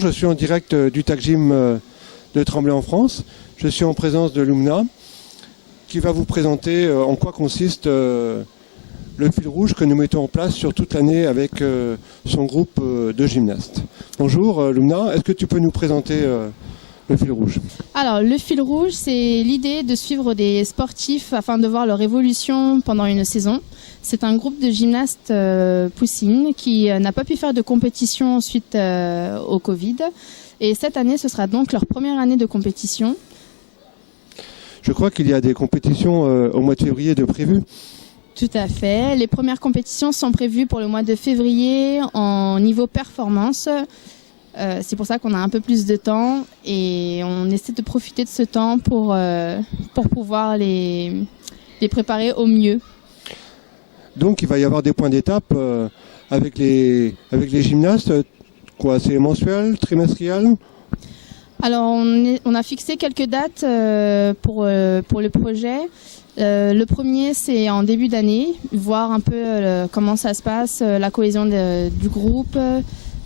Bonjour, je suis en direct du TAC Gym de Tremblay en France. Je suis en présence de Lumna qui va vous présenter en quoi consiste le fil rouge que nous mettons en place sur toute l'année avec son groupe de gymnastes. Bonjour Lumna, est-ce que tu peux nous présenter le fil rouge? Alors le fil rouge, c'est l'idée de suivre des sportifs afin de voir leur évolution pendant une saison. C'est un groupe de gymnastes poussines qui n'a pas pu faire de compétition suite au Covid. Et cette année, ce sera donc leur première année de compétition. Je crois qu'il y a des compétitions au mois de février de prévues. Tout à fait. Les premières compétitions sont prévues pour le mois de février en niveau performance. C'est pour ça qu'on a un peu plus de temps et on essaie de profiter de ce temps pour pouvoir les préparer au mieux. Donc il va y avoir des points d'étape avec les gymnastes. Quoi, c'est mensuel, trimestriel? Alors on a fixé quelques dates pour le projet. Le premier, c'est en début d'année, voir un peu comment ça se passe, la cohésion du groupe,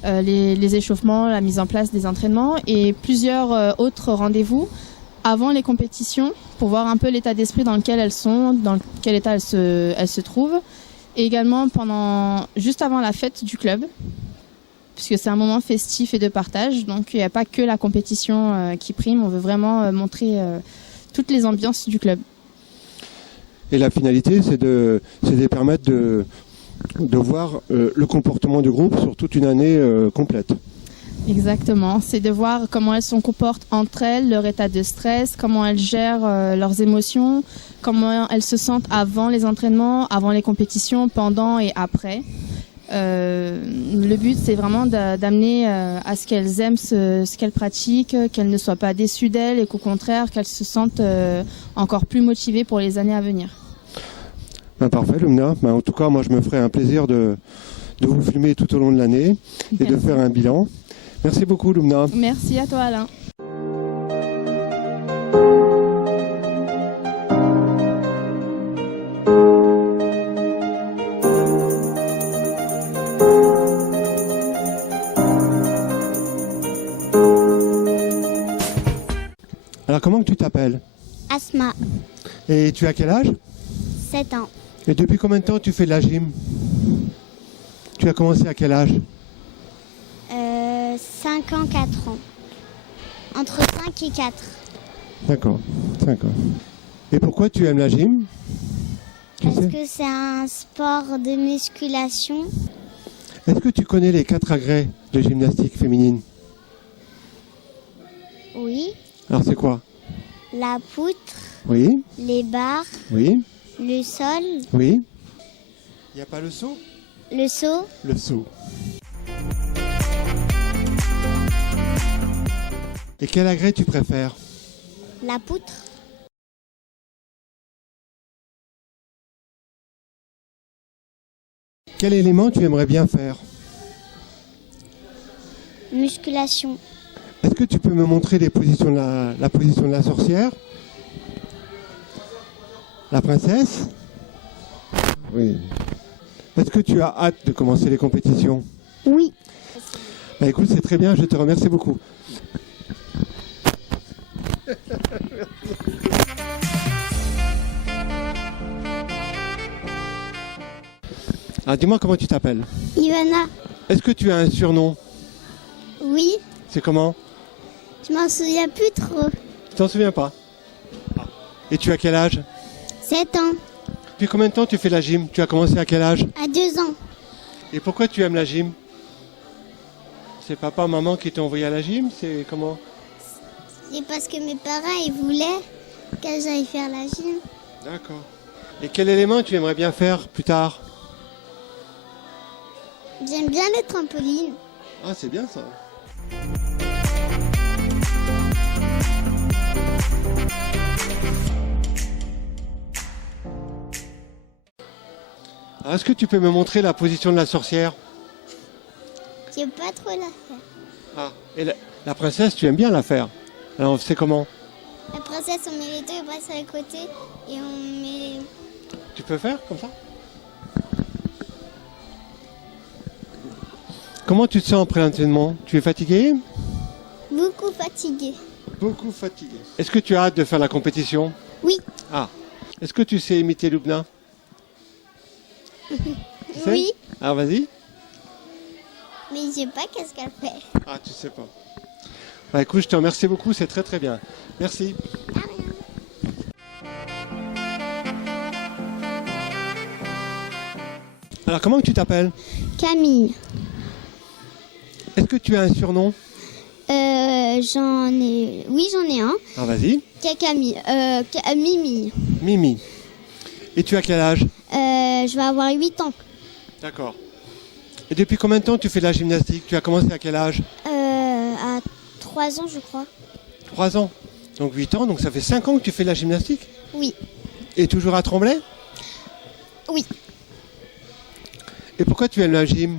les échauffements, la mise en place des entraînements et plusieurs autres rendez-vous avant les compétitions pour voir un peu l'état d'esprit dans lequel elles sont, dans quel état elles se trouvent. Et également juste avant la fête du club, puisque c'est un moment festif et de partage. Donc il n'y a pas que la compétition qui prime, on veut vraiment montrer toutes les ambiances du club. Et la finalité, c'est de permettre de voir le comportement du groupe sur toute une année complète. Exactement, c'est de voir comment elles se comportent entre elles, leur état de stress, comment elles gèrent leurs émotions, comment elles se sentent avant les entraînements, avant les compétitions, pendant et après. Le but, c'est vraiment d'amener à ce qu'elles aiment ce qu'elles pratiquent, qu'elles ne soient pas déçues d'elles et qu'au contraire, qu'elles se sentent encore plus motivées pour les années à venir. Parfait, Lumna. En tout cas, moi, je me ferai un plaisir de vous filmer tout au long de l'année et de faire un bilan. Merci beaucoup, Lumna. Merci à toi, Alain. Alors, comment tu t'appelles? Asma, Et tu as quel âge? 7 ans. Et depuis combien de temps tu fais de la gym? Tu as commencé à quel âge? 5 ans, 4 ans. Entre 5 et 4. D'accord, 5 ans. Et pourquoi tu aimes la gym? Parce que c'est un sport de musculation. Est-ce que tu connais les 4 agrès de gymnastique féminine? Oui. Alors c'est quoi? La poutre, Oui, les barres, oui, le sol, oui. Il n'y a pas le saut? le saut. Le saut. Et quel agrès tu préfères? La poutre, Quel élément tu aimerais bien faire? musculation, Est-ce que tu peux me montrer les positions la position de la sorcière? La princesse? Oui. Est-ce que tu as hâte de commencer les compétitions? oui. Écoute, c'est très bien, je te remercie beaucoup. Alors dis-moi comment tu t'appelles? Ivana, Est-ce que tu as un surnom? oui. C'est comment? Je m'en souviens plus trop. Tu t'en souviens pas? Et tu as quel âge? 7 ans, Depuis combien de temps tu fais la gym? Tu as commencé à quel âge? à 2 ans. Et pourquoi tu aimes la gym? C'est papa, maman qui t'ont envoyé à la gym? C'est comment? C'est parce que mes parents ils voulaient que j'aille faire la gym. D'accord. Et quel élément tu aimerais bien faire plus tard? J'aime bien les trampolines. Ah, c'est bien ça. Alors, est-ce que tu peux me montrer la position de la sorcière? J'aime pas trop la faire. Ah, et la princesse, tu aimes bien la faire? Alors, c'est comment? La princesse, on met les deux bras sur les côtés et on met... Tu peux faire comme ça? Comment tu te sens après l'entraînement? Tu es fatigué? Beaucoup fatiguée. Beaucoup fatigué. Est-ce que tu as hâte de faire la compétition? Oui. Ah. Est-ce que tu sais imiter Loubna? Tu sais? Oui, Ah, vas-y. mais je sais pas qu'est-ce qu'elle fait. Ah, tu sais pas. Bah écoute, je te remercie beaucoup, c'est très très bien. Merci. Alors, comment tu t'appelles? Camille. Est-ce que tu as un surnom? J'en ai... Oui, j'en ai un. Ah, vas-y. Camille. Mimi. Mimi. Et tu as quel âge? Je vais avoir 8 ans. D'accord. Et depuis combien de temps tu fais de la gymnastique? Tu as commencé à quel âge? À 3 ans, je crois. 3 ans. Donc 8 ans, donc ça fait 5 ans que tu fais de la gymnastique? Oui. Et toujours à Tremblay? Oui. Et pourquoi tu aimes la gym?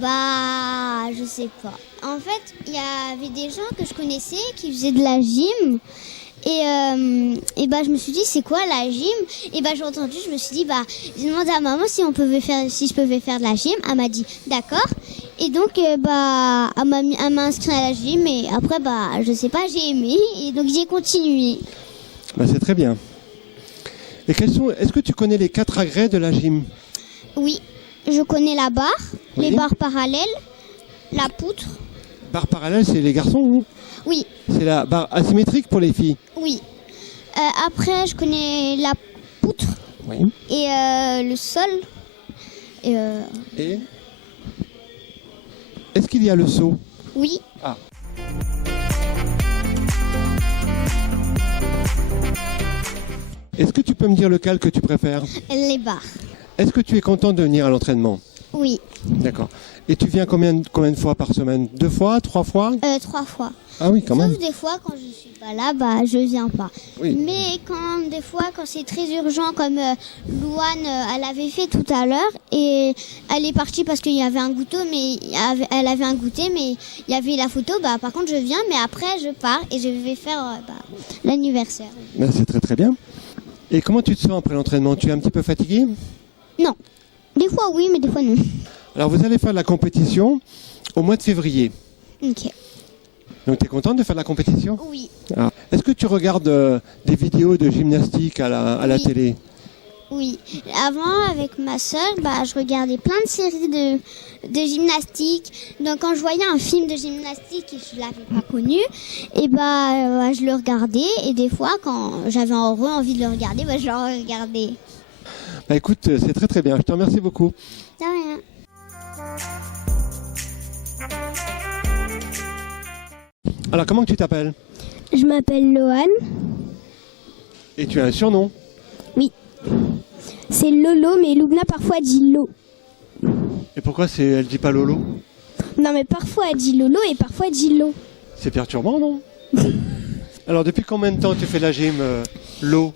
Bah, je sais pas. En fait, il y avait des gens que je connaissais qui faisaient de la gym. Et bah, je me suis dit, c'est quoi la gym? Et bah, j'ai entendu, je me suis dit, bah, j'ai demandé à maman si je pouvais faire de la gym. Elle m'a dit, d'accord. Et donc, bah, elle m'a inscrit à la gym. Et après, bah, je sais pas, j'ai aimé. Et donc, j'ai continué. Bah, c'est très bien. Et est-ce que tu connais les 4 agrès de la gym? Oui, je connais la barre, Oui. les barres parallèles, la poutre. Barre parallèle, c'est les garçons ou? Oui, C'est la barre asymétrique pour les filles? oui. Après, je connais la poutre Oui. et le sol. Et, Et est-ce qu'il y a le saut? oui, Ah. Est-ce que tu peux me dire lequel que tu préfères? les barres. Est-ce que tu es content de venir à l'entraînement? Oui, D'accord. Et tu viens combien de fois par semaine? 2 fois? 3 fois? 3 fois. Ah oui, quand même. Sauf des fois, quand je suis pas là, bah, je viens pas. Oui. Mais des fois, quand c'est très urgent, comme Louane, elle avait fait tout à l'heure, et elle est partie parce qu'il y avait un goûter, mais elle avait un goûter, mais il y avait la photo. Bah, par contre, je viens, mais après, je pars et je vais faire l'anniversaire. Ben, c'est très très bien. Et comment tu te sens après l'entraînement? Tu es un petit peu fatigué? Non. Des fois, oui, mais des fois, non. Alors vous allez faire la compétition au mois de février. Ok. Donc tu es contente de faire la compétition? Oui. Ah. Est-ce que tu regardes des vidéos de gymnastique à la Oui. télé? Oui, avant avec ma soeur, bah, je regardais plein de séries de gymnastique. Donc quand je voyais un film de gymnastique et je l'avais pas connu, et bah, je le regardais. Et des fois, quand j'avais envie de le regarder, bah, je le regardais. Bah écoute, c'est très très bien. Je te remercie beaucoup. De rien. Alors comment tu t'appelles? Je m'appelle Loane. Et tu as un surnom? C'est Lolo, mais Loubna parfois dit Lo. Et pourquoi elle dit pas Lolo? Non, mais parfois elle dit Lolo et parfois elle dit Lo. C'est perturbant, non? Alors depuis combien de temps tu fais la gym Lo?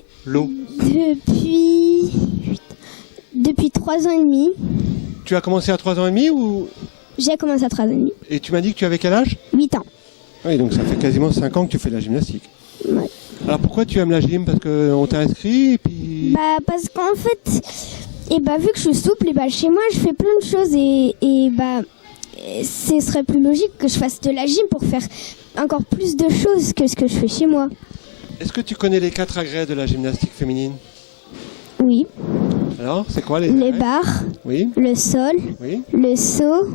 Depuis 3 ans et demi. Tu as commencé à 3 ans et demi ou... J'ai commencé à 3 ans et demi. Et tu m'as dit que tu avais quel âge? 8 ans. Oui, donc ça fait quasiment 5 ans que tu fais de la gymnastique. Ouais. Alors pourquoi tu aimes la gym? Parce qu'on t'a inscrit et puis... Bah parce qu'en fait, vu que je suis souple, chez moi je fais plein de choses ce serait plus logique que je fasse de la gym pour faire encore plus de choses que ce que je fais chez moi. Est-ce que tu connais les 4 agrès de la gymnastique féminine? Oui, Alors, c'est quoi les les agrès? barres, Oui, le sol, oui. le saut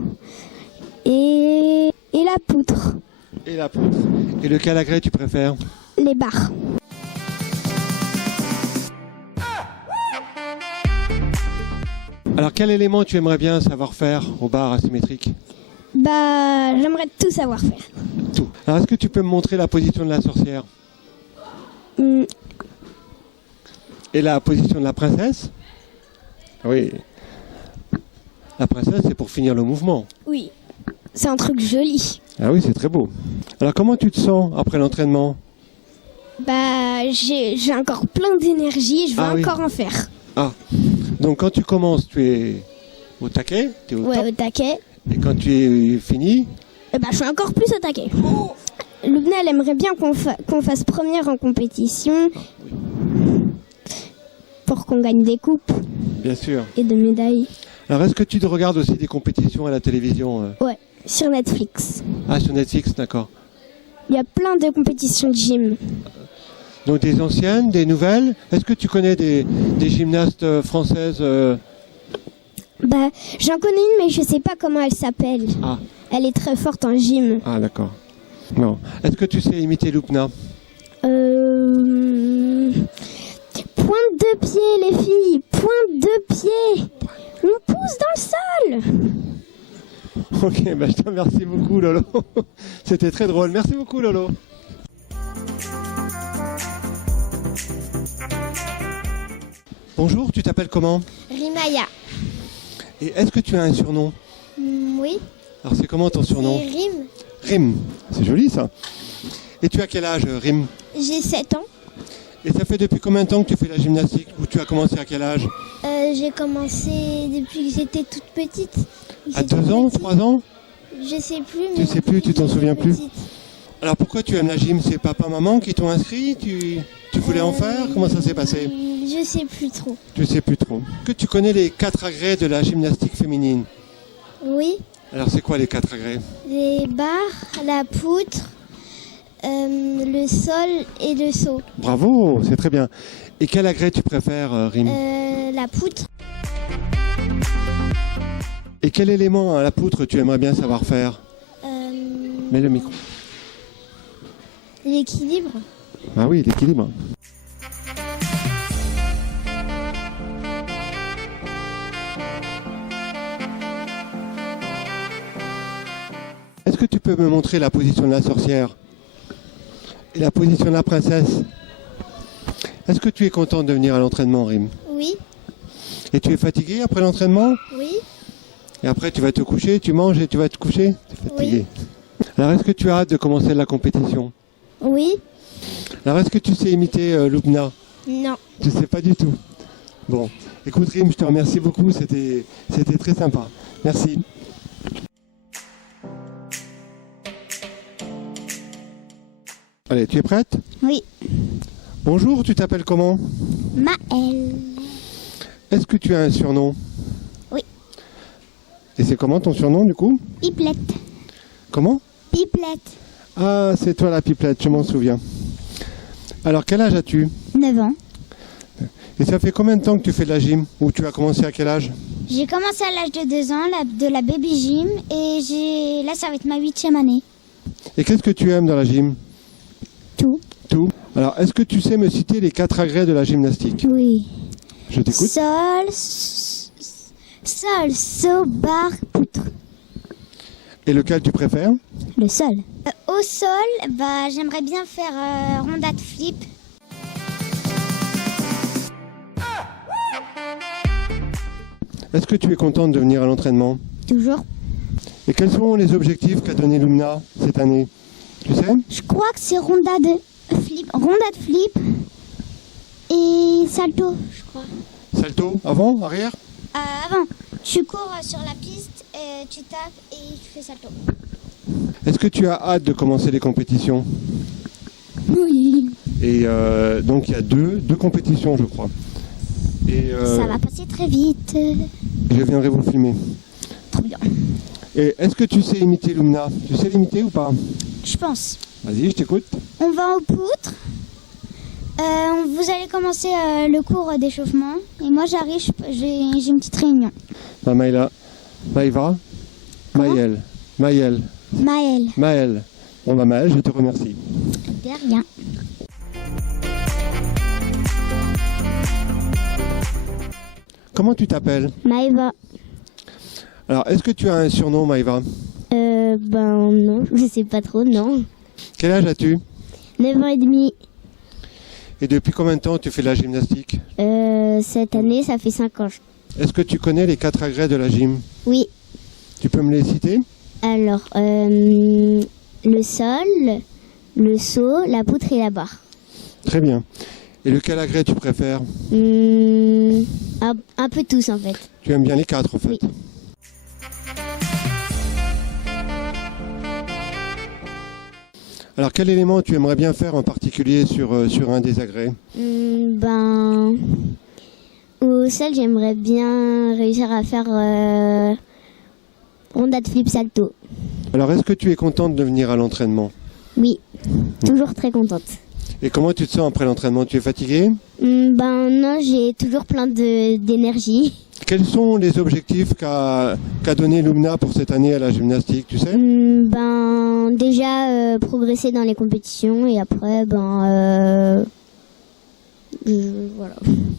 et la poutre. Et la poutre. Et lequel agrès tu préfères? Les barres. Alors quel élément tu aimerais bien savoir faire aux barres asymétriques? J'aimerais tout savoir faire. Tout. Alors est-ce que tu peux me montrer la position de la sorcière? Hmm, Et la position de la princesse? Oui. La princesse, c'est pour finir le mouvement. oui, c'est un truc joli. Ah oui, c'est très beau. Alors comment tu te sens après l'entraînement? J'ai encore plein d'énergie et je veux Ah oui. encore en faire. Ah, donc quand tu commences, tu es au taquet, tu es au top. Ouais, au taquet. Et quand tu es fini, Je suis encore plus au taquet. Loubna, elle aimerait bien qu'on fasse première en compétition pour qu'on gagne des coupes bien sûr. et des médailles. Alors est-ce que tu regardes aussi des compétitions à la télévision Ouais, sur Netflix. Ah, sur Netflix, d'accord. Il y a plein de compétitions de gym. Donc des anciennes, des nouvelles. Est-ce que tu connais des gymnastes françaises Bah, j'en connais une, mais je sais pas comment elle s'appelle. Ah. Elle est très forte en gym. Ah, d'accord. Non. Est-ce que tu sais imiter Loupna? Pointe de pied, les filles. Pointe de pied. On pousse dans le sol. Ok, je te remercie beaucoup, Lolo. C'était très drôle. Merci beaucoup, Lolo. Bonjour, tu t'appelles comment? Rimaya. Et est-ce que tu as un surnom? Oui. Alors c'est comment ton surnom? Et Rim. Rim. C'est joli ça. Et tu as quel âge, Rim? J'ai 7 ans. Et ça fait depuis combien de temps que tu fais la gymnastique? Ou tu as commencé à quel âge? J'ai commencé depuis que j'étais toute petite. À 2 ans, 3 ans? Je sais plus. Tu mais sais plus, tu t'en depuis souviens plus? petite. Alors pourquoi tu aimes la gym? C'est papa, maman qui t'ont inscrit? Tu voulais en faire? Comment ça s'est passé? Je sais plus trop. Tu sais plus trop. Est-ce que tu connais les 4 agrès de la gymnastique féminine? Oui. Alors c'est quoi les 4 agrès? Les barres, la poutre, le sol et le saut. Bravo, c'est très bien. Et quel agrès tu préfères, Rim? La poutre. Et quel élément à la poutre tu aimerais bien savoir faire? Mets le micro. L'équilibre. Ah oui, l'équilibre. Est-ce que tu peux me montrer la position de la sorcière et la position de la princesse? Est-ce que tu es contente de venir à l'entraînement, Rim? Oui. Et tu es fatiguée après l'entraînement? Oui. Et après tu vas te coucher, tu manges et tu vas te coucher? Tu es fatiguée. Alors est-ce que tu as hâte de commencer la compétition? Oui. Alors est-ce que tu sais imiter Loupna? Non. Je sais pas du tout. Bon, écoute Rim, je te remercie beaucoup, c'était très sympa. Merci. Allez, tu es prête? Oui. Bonjour, tu t'appelles comment? Maëlle. Est-ce que tu as un surnom? Oui. Et c'est comment ton surnom du coup? Pipelette. Comment? Pipelette. Ah, c'est toi la pipelette, je m'en souviens. Alors quel âge as-tu? 9 ans. Et ça fait combien de temps que tu fais de la gym? Ou tu as commencé à quel âge? J'ai commencé à l'âge de 2 ans, de la baby gym, et là ça va être ma 8e année. Et qu'est-ce que tu aimes dans la gym? Tout. Tout. Alors est-ce que tu sais me citer les 4 agrès de la gymnastique? Oui. Je t'écoute. Sol, saut, barre, poutre. Et lequel tu préfères? Le sol. Au sol, j'aimerais bien faire rondade flip. Est-ce que tu es contente de venir à l'entraînement? Toujours. Et quels sont les objectifs qu'a donné Lumna cette année? Tu sais? Je crois que c'est rondade flip et salto, je crois. Salto, avant, arrière? Avant, tu cours sur la piste, tu tapes et tu fais salto. Est-ce que tu as hâte de commencer les compétitions? Oui. Et donc il y a deux compétitions, je crois. Et Ça va passer très vite. je viendrai vous filmer. Trop bien. Et est-ce que tu sais imiter Lumna? Tu sais l'imiter ou pas? Je pense. Vas-y, je t'écoute. On va aux poutres. Vous allez commencer le cours d'échauffement. Et moi j'arrive, j'ai une petite réunion. Maëla, Maëva, Maëlle, Maëlle, Maëlle. Maëlle. Bon Maëlle, je te remercie. De rien. Comment tu t'appelles? Maëva. Alors, est-ce que tu as un surnom, Maëva? Non, je sais pas trop, non. Quel âge as-tu? 9 ans et demi. Et depuis combien de temps tu fais de la gymnastique? Cette année, ça fait 5 ans. Est-ce que tu connais les 4 agrès de la gym? Oui. Tu peux me les citer? Alors, le sol, le saut, la poutre et la barre. Très bien. Et lequel agrès tu préfères? Un peu tous en fait. Tu aimes bien les 4 en fait. Oui. Alors quel élément tu aimerais bien faire en particulier sur un des agrès? Au sol, j'aimerais bien réussir à faire rondade flip salto. Alors est-ce que tu es contente de venir à l'entraînement? Oui, toujours très contente. Et comment tu te sens après l'entraînement? Tu es fatigué? Ben non, j'ai toujours plein d'énergie. Quels sont les objectifs qu'a donné Lumna pour cette année à la gymnastique, tu sais? Ben déjà progresser dans les compétitions et après voilà.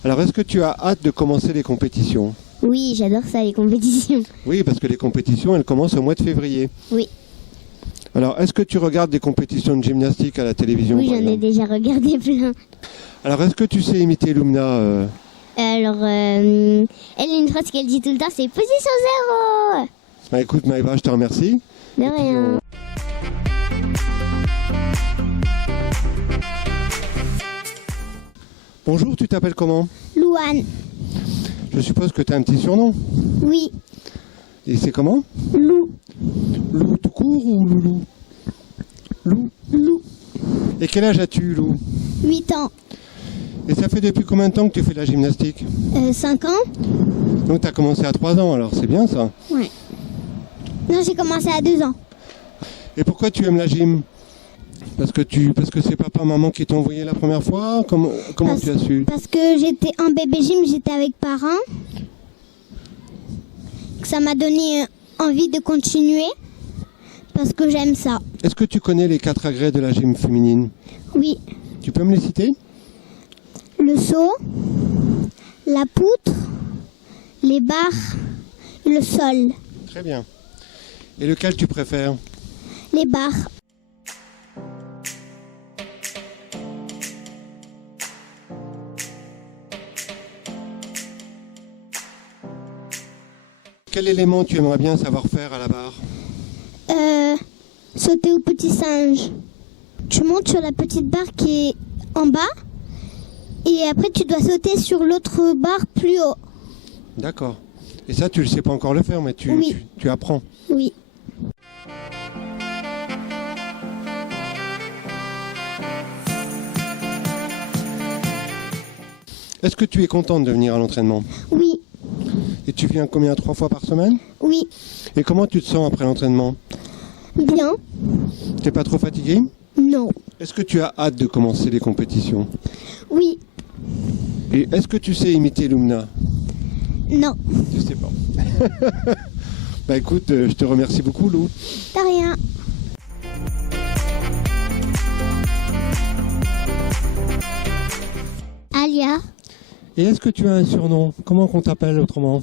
Alors, est-ce que tu as hâte de commencer les compétitions? Oui, j'adore ça les compétitions. Oui, parce que les compétitions, elles commencent au mois de février. Oui. Alors, est-ce que tu regardes des compétitions de gymnastique à la télévision? Oui, par j'en ai exemple déjà regardé plein. Alors, est-ce que tu sais imiter Lumna Alors, elle une phrase qu'elle dit tout le temps, c'est position 0. Bah, écoute, Maëva, je te remercie. De rien. Bonjour, tu t'appelles comment? Louane. Je suppose que tu as un petit surnom. Oui. Et c'est comment? Lou. Lou tout court ou Loulou? Lou. Lou. Et quel âge as-tu, Lou? 8 ans. Et ça fait depuis combien de temps que tu fais de la gymnastique? 5 ans. Donc tu as commencé à 3 ans, alors c'est bien ça. Ouais. Non, j'ai commencé à 2 ans. Et pourquoi tu aimes la gym? Parce que c'est papa, maman qui t'ont envoyé la première fois? Comment tu as su? Parce que j'étais en bébé gym, j'étais avec parents. Ça m'a donné envie de continuer. Parce que j'aime ça. Est-ce que tu connais les 4 agrès de la gym féminine? Oui. Tu peux me les citer? Le saut, la poutre, les barres, le sol. Très bien. Et lequel tu préfères? Les barres. Quel élément tu aimerais bien savoir faire à la barre? Sauter au petit singe. Tu montes sur la petite barre qui est en bas. Et après, tu dois sauter sur l'autre barre plus haut. D'accord. Et ça, tu ne sais pas encore le faire, mais Oui. tu apprends. Oui. Est-ce que tu es contente de venir à l'entraînement? Oui. Et tu viens combien? 3 fois par semaine? Oui. Et comment tu te sens après l'entraînement? Bien. T'es pas trop fatigué? Non. Est-ce que tu as hâte de commencer les compétitions? Oui. Et est-ce que tu sais imiter Lumna? Non. Je sais pas. Bah écoute, je te remercie beaucoup, Lou. De rien. Alia. Et est-ce que tu as un surnom? Comment qu'on t'appelle autrement?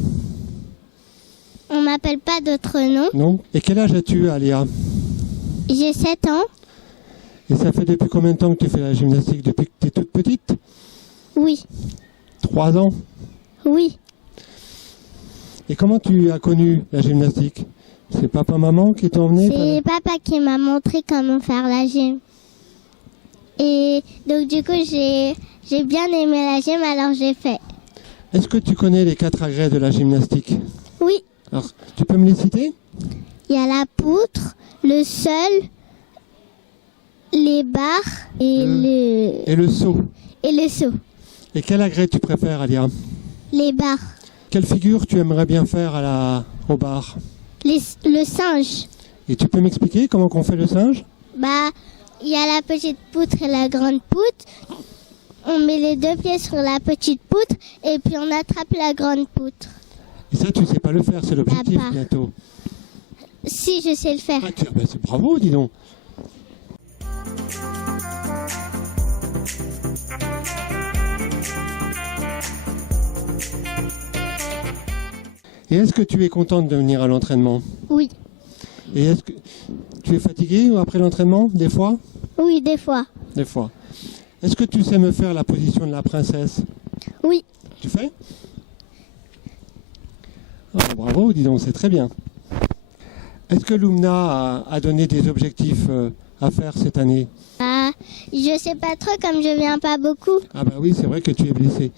On m'appelle pas d'autre nom. Non? Et quel âge as-tu, Alia? J'ai 7 ans. Et ça fait depuis combien de temps que tu fais la gymnastique? Depuis que tu es toute petite? Oui. 3 ans? Oui. Et comment tu as connu la gymnastique? C'est papa-maman qui t'ont emmené? C'est papa qui m'a montré comment faire la gym. Et donc du coup, j'ai bien aimé la gym, alors j'ai fait. Est-ce que tu connais les 4 agrès de la gymnastique? Oui. Alors, tu peux me les citer? Il y a la poutre, le sol, les barres et Et le saut. le saut. Et quel agrès tu préfères, Alia? Les barres. Quelle figure tu aimerais bien faire au bar? Le singe. Et tu peux m'expliquer comment qu'on fait le singe? Bah, il y a la petite poutre et la grande poutre. On met les 2 pieds sur la petite poutre et puis on attrape la grande poutre. Et ça, tu sais pas le faire, c'est l'objectif Papa. bientôt. Si, je sais le faire. Ah, c'est bravo, dis donc. Et est-ce que tu es contente de venir à l'entraînement? Oui. Et est-ce que tu es fatiguée après l'entraînement, des fois? Oui, des fois. Des fois. Est-ce que tu sais me faire la position de la princesse? Oui. Tu fais? Oh, bravo, dis donc, c'est très bien. Est-ce que Lumna a donné des objectifs à faire cette année? Ah, je sais pas trop comme je viens pas beaucoup. Ah bah oui, c'est vrai que tu es blessée.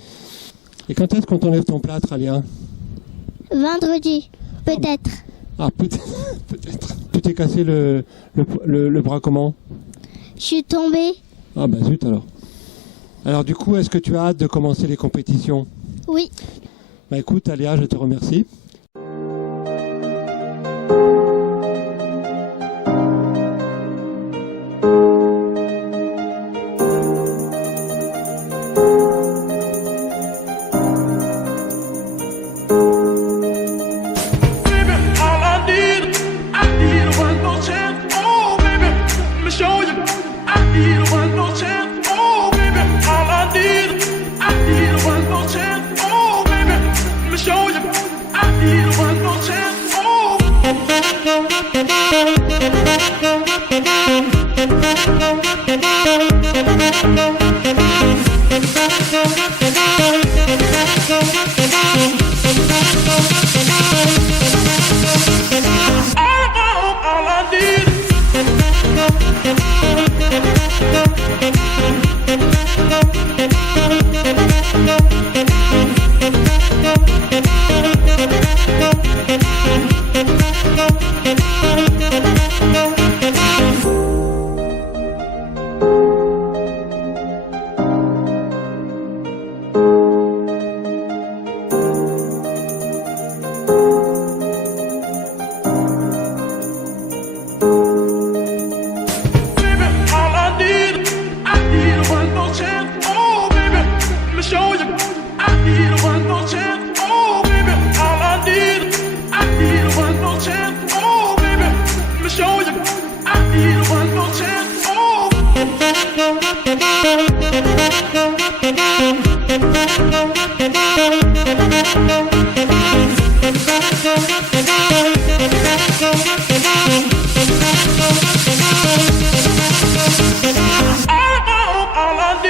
Et quand est-ce qu'on t'enlève ton plâtre, Alia? Vendredi, peut-être. Ah, peut-être. Peut-être. Tu t'es cassé le bras comment? Je suis tombée. Ah bah zut alors. Alors du coup, est-ce que tu as hâte de commencer les compétitions? Oui. Bah écoute, Alia, je te remercie. All I need.